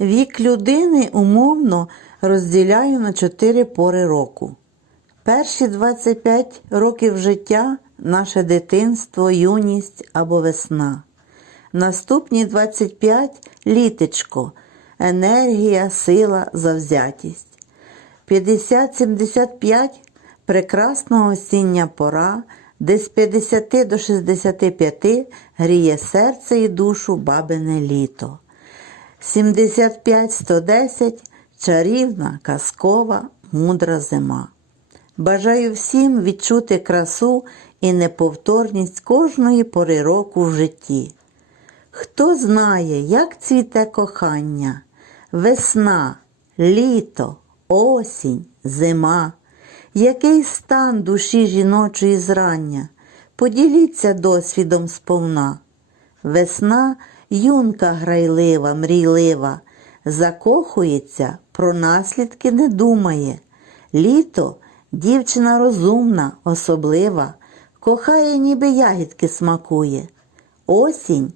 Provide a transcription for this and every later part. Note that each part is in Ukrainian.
Вік людини умовно розділяю на чотири пори року. Перші 25 років життя наше дитинство, юність або весна. Наступні 25 літечко, енергія, сила, завзятість. 50-75 прекрасна осіння пора, де з 50 до 65 гріє серце і душу бабине літо. 75-110 чарівна, казкова, мудра зима. Бажаю всім відчути красу і неповторність кожної пори року в житті. Хто знає, як цвіте кохання, весна, літо, осінь, зима, який стан душі жіночої зрання, поділіться досвідом сповна. Весна юнка грайлива, мрійлива, закохується, про наслідки не думає. Літо дівчина розумна, особлива, кохає, ніби ягідки смакує. Осінь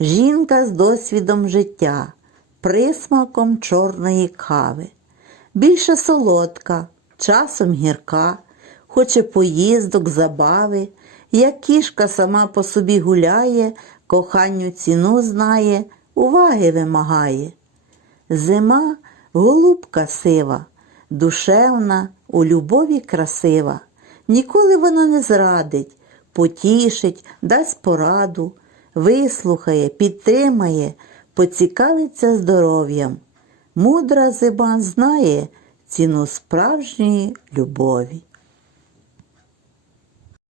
жінка з досвідом життя, присмаком чорної кави. Більше солодка, часом гірка, хоче поїздок, забави, як кішка сама по собі гуляє, коханню ціну знає, уваги вимагає. Зима голубка сива, душевна, у любові красива. Ніколи вона не зрадить, потішить, дасть пораду, вислухає, підтримає, поцікавиться здоров'ям. Мудра зима знає ціну справжньої любові.